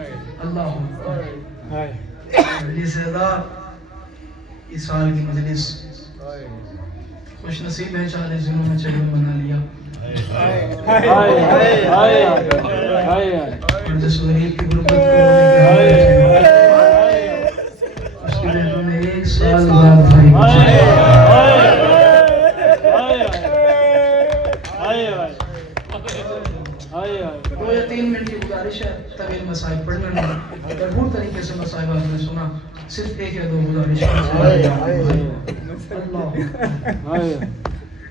اللہ مجلس اعزاز، اس سال کی مجلس خوش نصیب ہے، 40 دنوں میں چلو بنا لیا۔ اور جس غریب کی غربت کو اس کے دلوں میں 1 سال بعد بھائی 2 یا 3 منٹ کی گزارش ہے، طویل مسائل پڑھنا نہیں، بھرپور طریقے سے مسائل آپ نے سنا، صرف 1 یا 2 گزارش ہے۔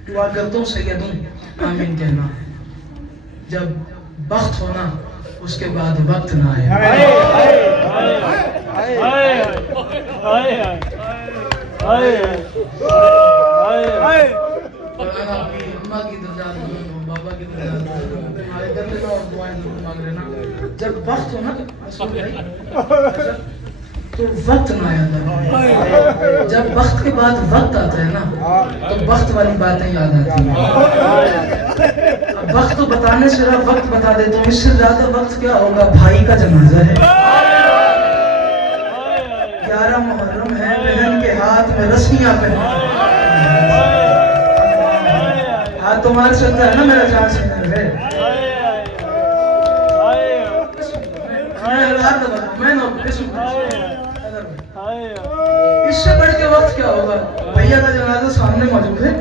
دعا کرتا ہوں سیدوں آمین کہنا، جب وقت ہونا اس کے بعد وقت نہ آئے۔ قرآن اپنی اماں کی درجات میں، بابا کی درجات میں ہمارے کر لینا اور دعائیں ضرور مانگ لینا۔ جب وقت ہونا تو وقت نہ آیا، جب وقت کے بعد وقت آتا ہے نا تو وقت والی باتیں یاد آتی ہیں۔ اب وقت تو بتانے سے رہا، وقت بتا دیتا ہوں، اس سے زیادہ وقت کیا ہوگا؟ بھائی کا جنازہ ہے، 11 محرم ہے، بہن کے ہاتھ میں رسیاں پہنا، ہاتھ تو مار سکتا ہے نا میرا جان سے ہے۔ اس سے بڑھ کے وقت کیا ہوگا؟ بھیا کا جنازہ سامنے موجود ہے،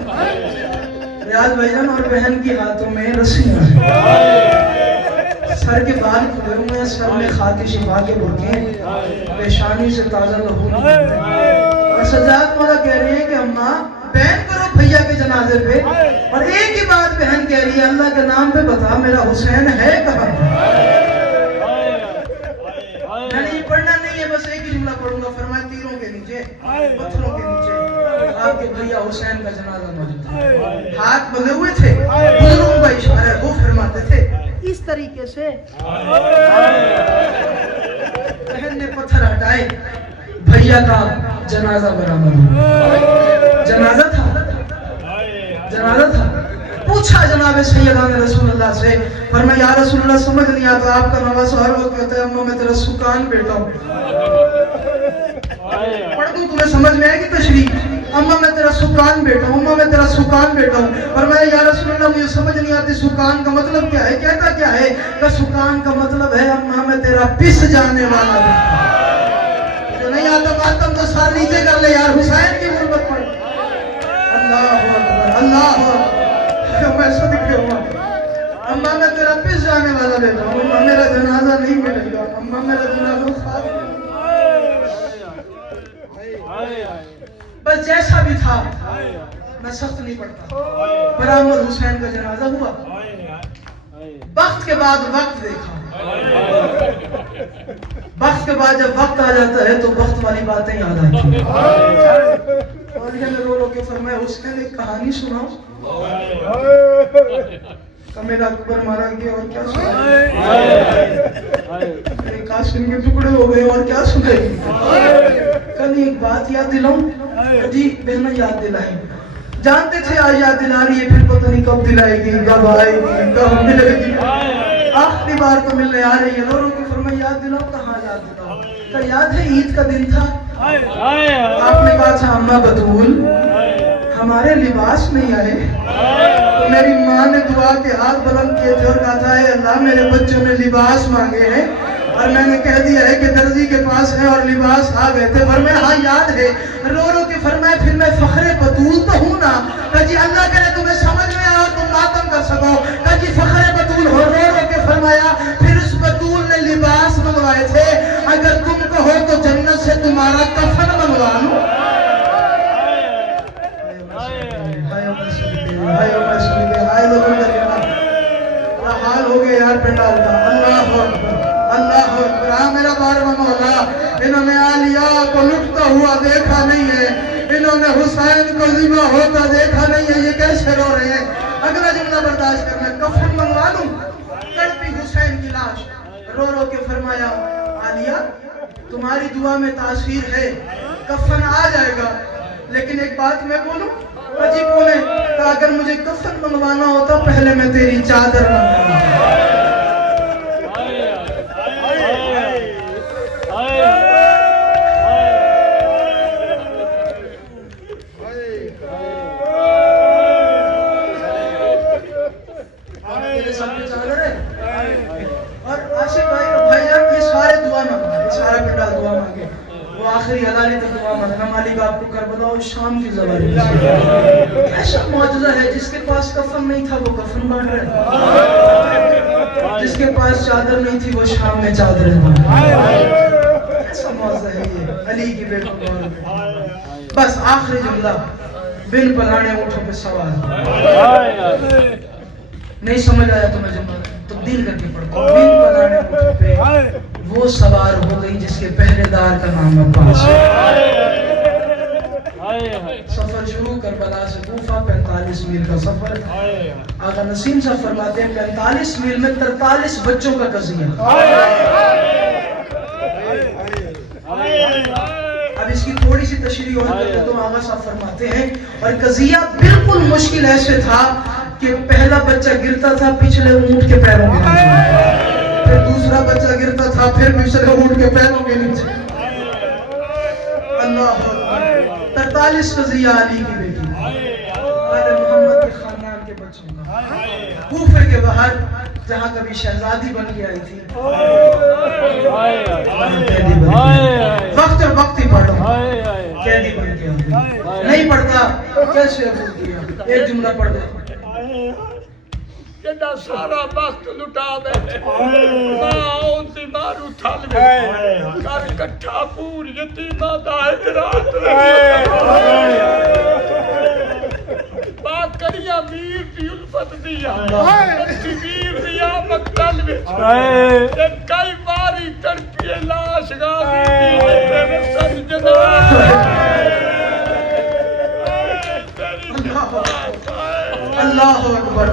ریاض بھائی جان اور بہن کی ہاتھوں میں رسیاں ہیں، سر کے بال کھلے ہوئے ہیں، سر میں خاک شفا کے برقعے ہیں، پیشانی سے تازہ لہو نکل رہا ہے، اور سجاد مولا کہہ رہی ہے کہ اماں بیعت کرو بھیا کے جنازے پہ، اور ایک ہی بات بہن کہہ رہی ہے، اللہ کے نام پہ بتا میرا حسین ہے کہاں؟ میں نے یہ پڑھنا نہیں ہے، بس ایک ہی جملہ پڑھوں گا، فرمایا تیروں کے نیچے، پتھروں کے نیچے آپ کے بھیا حسین کا جنازہ موجود تھا، ہاتھ بندھے ہوئے تھے، بزرگوں کا اشارہ ہے، وہ فرماتے تھے اس طریقے سے بہن نے پتھر ہٹائے، بھیا کا جنازہ برآمد ہوا۔ جنازہ تھا، جنازہ تھا، پوچھا جناب سیدان رسول اللہ سے، فرمایا یا رسول اللہ سمجھ نہیں آتا، آپ کا نواز ہر وقت کہتا ہے اماں میں تیرا سکان بیٹا ہوں، پڑھ دوں تمہیں سمجھ میں آئے گی تشریح، اماں میں تیرا سکان بیٹا ہوں، اماں میں تیرا سکان بیٹا ہوں، فرمایا یا رسول اللہ مجھے سمجھ نہیں آتی سکان کا مطلب کیا ہے؟ کہتا کیا ہے؟ کہ سکان کا مطلب ہے اماں میں تیرا پس جانے والا بیٹا۔ جو نہیں آتا ماتم تو سار نیچے کر لے یار، حسین کی غربت پڑھ۔ اللہ اکبر، اللہ اکبر، میں صدقے ہوا، اماں میں تیرا پس جانے والا بیٹا ہوں، اماں میرا جنازہ نہیں ملے گا، اماں میرا جنازہ خالی۔ بس جیسا بھی تھا میں سخت نہیں پڑتا، برآمد حسین کا جنازہ ہوا، وقت کے بعد وقت دیکھا، وقت کے بعد جب وقت آ جاتا ہے تو وقت والی باتیں یاد آتی ہیں۔ والدہ نے رو رو کے فرمایا حسین ایک کہانی سناؤ، کہ میرا اکبر مارا گیا اور کیا سنائے، میرے قاسم کے ٹکڑے ہو گئے اور کیا سنائے، کل ایک بات یاد دلاؤں، جی بہنیں یاد دلائیں، جانتے تھے آج یاد دلا رہی ہے، پھر پتہ نہیں کب دلائے گی، کب آئے گی، کب ملے گی، آخری بار تو ملنے آ رہی ہے، رو رو کے فرمایا یاد دلاؤ، کہاں یاد دلاؤ، کہ یاد ہے عید کا دن تھا، آپ نے کہا تھا اماں بطول ہمارے لباس نہیں آئے، تو میری ماں نے دعا کے ہاتھ بلند کیے تھے اور کہا تھا اے اللہ میرے بچوں نے لباس مانگے ہیں اور میں نے کہہ دیا ہے کہ درزی کے پاس ہے اور لباس آ گئے تھے، فرمایا ہاں یاد ہے، رو رو کے فرمایا پھر میں فخر بطول تو ہوں نا، کہ جی اللہ کرے تمہیں سمجھ میں آؤ تم ماتم کر سکو، کہ جی فخر بطول ہو، رو رو کے فرمایا پھر اس بطول نے لباس منگوائے تھے، اگر تم کہو تو جنت سے تمہارا کفن منگوا لوں۔ حال ہو گیا یار پنڈال کا، اللہ اکبر، اللہ اکبر، میرا بارواں مولا، انہوں نے عالیہ کو لٹتا ہوا دیکھا نہیں ہے، انہوں نے حسین کو ذبح ہوتا دیکھا نہیں ہے، یہ کیسے رو رہے ہیں؟ اگلا جملہ برداشت کرنا، کفن منگوا لوں، تڑپی حسین کی لاش، رو رو کے فرمایا عالیہ تمہاری دعا میں تاثیر ہے، کفن آ جائے گا، لیکن ایک بات میں بولوں، عجیب بولے کہ اگر مجھے کفن منگوانا ہوتا پہلے میں تیری چادر منگوانا، اور آصف بھائی جان یہ سارے دعا مانگے، یہ سارا پنڈال دعا مانگے، وہ آخری حلالی تک دعا مانگنا مالک آپ کو کربلا اور شام کی زبانی ایسا معجزہ ہے. جس کے پاس کفن نہیں تھا وہ کفن بن رہا، جس کے پاس چادر نہیں تھی وہ شام میں چادر بن رہا. ایسا معجزہ ہے یہ علی کی بیٹوں. بس آخری جملہ، بن پلانے اونٹوں پہ سوار. نہیں سمجھ آیا تو میں جملہ تبدیل کر کے پڑھتا ہوں. بن پلانے اونٹوں پہ وہ سوار ہو گئی جس کے پہرے دار کا نام عباس ہے. سفر شروع کربلا سے کوفہ 45 میل کا سفر. آقا نسیم صاحب فرماتے ہیں 45 میل میں 43 بچوں کا قضیہ. اب اس کی تھوڑی سی تشریح اور کر دیتا ہوں. آقا صاحب فرماتے ہیں اور قضیہ بالکل مشکل ایسے تھا کہ پہلا بچہ گرتا تھا پچھلے اونٹ کے پیروں کے نیچے، پھر دوسرا بچہ گرتا تھا پھر پچھلے اونٹ کے پیروں کے نیچے. اللہ 43 قضیہ علی کی بیٹی آل محمد کے خاندان کے بچوں کا. کوفے کے باہر جہاں کبھی شہزادی بن کے آئی تھی، وقت اور وقت ہی پڑھو، قیدی بن کے آئی. نہیں پڑھتا کیسے ابول کیا؟ ایک جملہ پڑھ دے. جدا سارا وقت لٹا بیٹھے ماں دی مارو تھل میں کر کٹھا پور یتیمہ دا حجرات بات کریاں میر دی الفت دیا کسی میر دیا مقتل وچ کئی باری تڑپیے لاش غازی دی تیرے سجدہ. اللہ اکبر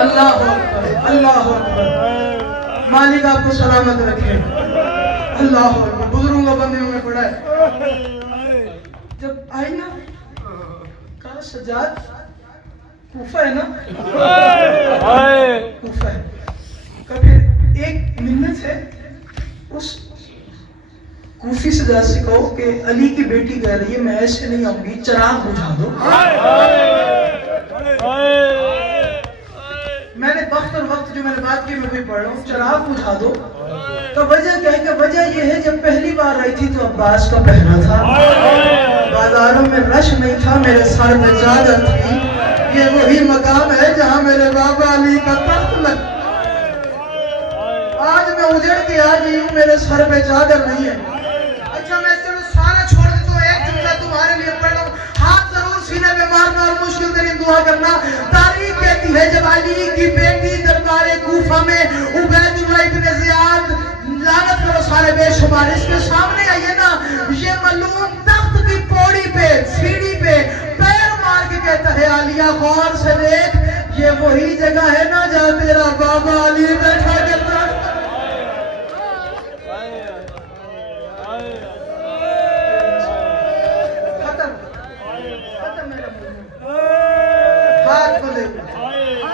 اللہ اکبر اللہ اکبر. مالک آپ کو سلامت رکھے. اللہ اکبر. بزرگوں بندیوں میں پڑھا ہے. جب آئی نا کہا سجاد کوفہ ہے نا، کوفہ ہے. کبھی ایک منت ہے اس کوفی سجاد سے کہو کہ علی کی بیٹی کہہ رہی ہے میں ایسے نہیں آؤں گی، چراغ بجھا دو. میں نے وقت اور وقت جو میں نے بات کی میں بھی پڑھ رہا ہوں. چراغ بجھا دو. تو وجہ کیا ہے کہ وجہ یہ ہے جب پہلی بار آئی تھی تو عباس کا پہنا تھا، بازاروں میں رش نہیں تھا، میرے سر پہ چادر تھی. یہ وہی مقام ہے جہاں میرے بابا علی کا تخت لگ. آج میں اجڑ کے آ گئی ہوں، میرے سر پہ چادر نہیں ہے. اچھا میں چلو سارا چھوڑ دیتا ہوں، ایک جملہ تمہارے لیے پڑھ رہا ہوں. ہاتھ ضرور سینے پہ مارنا اور مشکل ترین دعا کرنا. تاریخ کہتی ہے جب علی کی بیٹی دربار کوفہ میں عبید اللہ ابن زیاد لعنت کرو سارے بے شمار اس کے سامنے آئیے نا، یہ ملعون تخت کی پوڑی پہ سیڑھی پہ پیر مار کے کہتا ہے عالیہ غور سے دیکھ یہ وہی جگہ ہے نا جہاں تیرا بابا علی بیٹھا کرتا.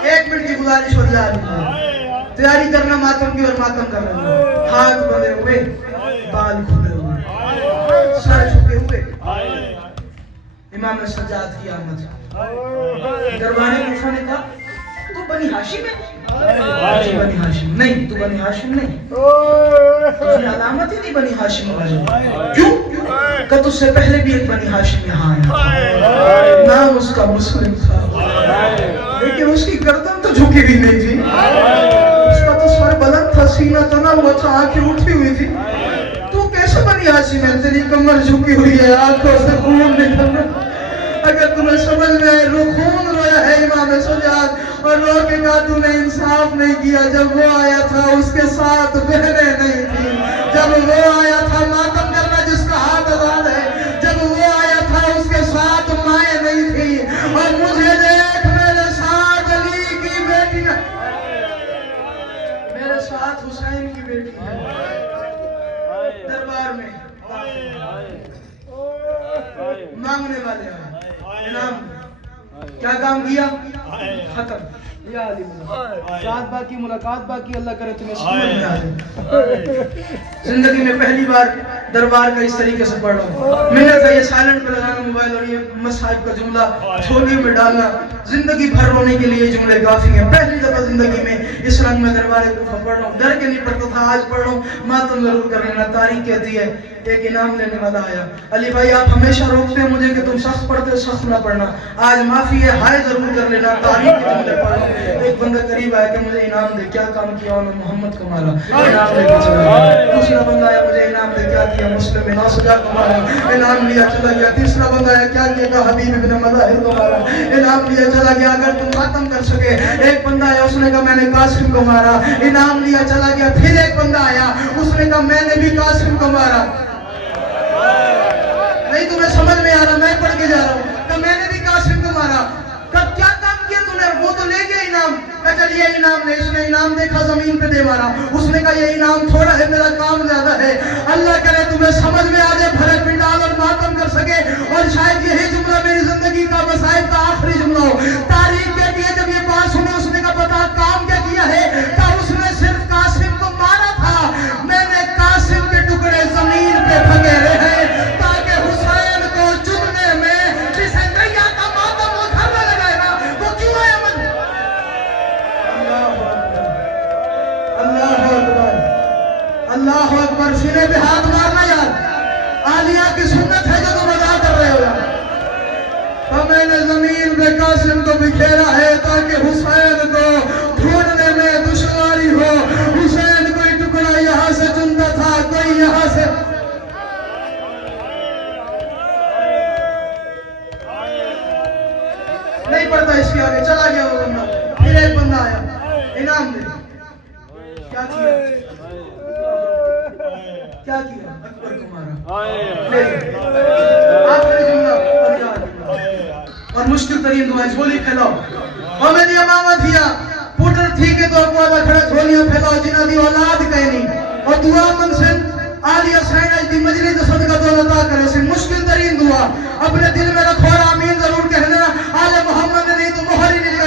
ایک منٹ کی گزارش ہو جائے تیاری کرنا ماتم کی اور ماتم کرنا. ہاتھ بندے ہوئے، بال کھلے ہوئے، سر جھکے ہوئے. امام سجاد کی آمد. دربار کوفہ نے کہا تو بنی ہاشم ہے؟ بنی ہاشم نہیں، تو بنی ہاشم نہیں، تجھے علامت ہی نہیں بنی ہاشم والی. کیوں کہ تجھ سے پہلے بھی ایک بنی ہاشم یہاں آیا، نام اس کا مسلم تھا لیکن اس کی گردن تو جھکی بھی نہیں تھی، اس کا تو سر بلند تھا، سینہ تنا ہوا تھا، آنکھیں اٹھی ہوئی تھی. تو کیسے بنی ہاشم ہے؟ تیری کمر جھکی ہوئی ہے، آنکھوں سے خون نکل رہا. اگر تمہیں سمجھ میں آئے رو خون رویا ہے امام سجاد اور رو کے کہا تو نے انصاف نہیں کیا. جب وہ آیا تھا اس کے ساتھ بہنیں نہیں تھی، جب وہ آیا تھا ماتم کرنا جس کا ہاتھ آزاد ہے، جب وہ آیا تھا اس کے ساتھ مائیں نہیں تھی. اور مجھے دیکھ میرے ساتھ علی کی بیٹی ہے، میرے ساتھ حسین کی بیٹی ہے. دربار میں مانگنے والے ہیں انعام. کیا کام کیا؟ ختم. یا علی ساتھ باقی ملاقات باقی. اللہ کرے تمہیں سمجھ میں آ جائے. زندگی میں پہلی بار دربار کا اس طریقے سے پڑھ رہا ہوں. میں نے کہا یہ سائلنٹ پہ لگانا موبائل اور یہ مصحف کا جملہ جھولی میں ڈالنا, زندگی بھر رونے کے لیے یہ جملے کافی ہیں. پہلی دفعہ زندگی میں اس رنگ میں دربار کوفہ پڑھ رہا ہوں, ڈر کے نہیں پڑھتا تھا, آج پڑھ رہا ہوں. ماتم ضرور کر لینا. تاریخ کہتی ہے ایک انعام لینے والا آیا, علی بھائی آپ ہمیشہ روکتے ہیں مجھے کہ تم سخت پڑھتے ہو, سخت نہ پڑھنا, آج معافی ہے, ہائے ضرور کر لینا. تاریخ کے جملے پڑھ رہا ہوں. ایک بندہ قریب آیا کہ مجھے انعام دے, کیا کام کیا انہوں نے, محمد کو مارا, انعام لے کے چلا گیا. دوسرا بندہ آیا, مجھے انعام دے, کیا کیا, مسلم میں 9,000 کو مارا, انعام لیا چلا گیا. تیسرا بندہ آیا, کیا کیا, کہا حبیب ابن مظاہر کو مارا, انعام لیا چلا گیا. اگر تم ختم کر سکے. ایک بندہ آیا, اس نے کہا میں نے قاسم کو مارا, انعام لیا چلا گیا. پھر ایک بندہ آیا, اس نے کہا میں نے بھی قاسم کو مارا. نہیں تمہیں سمجھ میں آ رہا, میں پڑھ کے جا رہا ہوں. کہ میں نے بھی قاسم کو مارا. کب کیا کام کیا تو نے, وہ تو لے گیا انعام. کہ چل یہ انعام لے. اس نے انعام دیکھا, زمین پہ دے مارا. اس نے کہا یہ انعام تھوڑا ہے, میرا کام زیادہ ہے. اللہ کرے تمہیں سمجھ میں آ جائے, بھرے پنڈال اور ماتم کر سکے. اور شاید یہی جملہ میری زندگی کا مصائب کا آخری جملہ ہو. تاریخ کہتی ہے جب یہ بات سنے, اس نے کہا بتا کام کیا کیا ہے. کہ اس نے صرف قاسم کو مارا تھا, میں نے قاسم کے ٹکڑے زمین پہ پھکیرے ہیں تاکہ حسین کو چننے میں جسے نیا کا ماتم وہ گھر میں لگائے گا وہ کیوں آیا من. اللہ اکبر, اللہ اکبر. سینے پہ ہاتھ مارنا یار, عالیہ کی سنت ہے جو تم ادا کر رہے ہو یار. تو میں نے زمین پہ قاسم کو بکھیرا ہے تاکہ حسین کو ڈھونڈنے میں دشواری ہو. حسین کوئی ٹکڑا یہاں سے چنتا تھا, کوئی یہاں سے. نہیں پڑھتا اس کے آگے, چلا گیا وہ بندہ. پھر ایک بندہ آیا, انعام دے. کیا کیا, کیا کیا, اکبر کو مارا. آخری جملہ اور مشکل ترین دعا, جھولی پھیلاؤ. اور میں نے امامہ دیا, پوٹر تھی کہ تو اقوالا کھڑا, جھولیاں پھیلاؤ جنہ دی اولاد کہنی. اور دعا من سے عالیہ سینج دی مجلس صدقہ دولت عطا کرے. سے مشکل ترین دعا اپنے دل میں رکھو اور آمین ضرور کہنا. آل محمد نے نہیں تو مہر ہی نہیں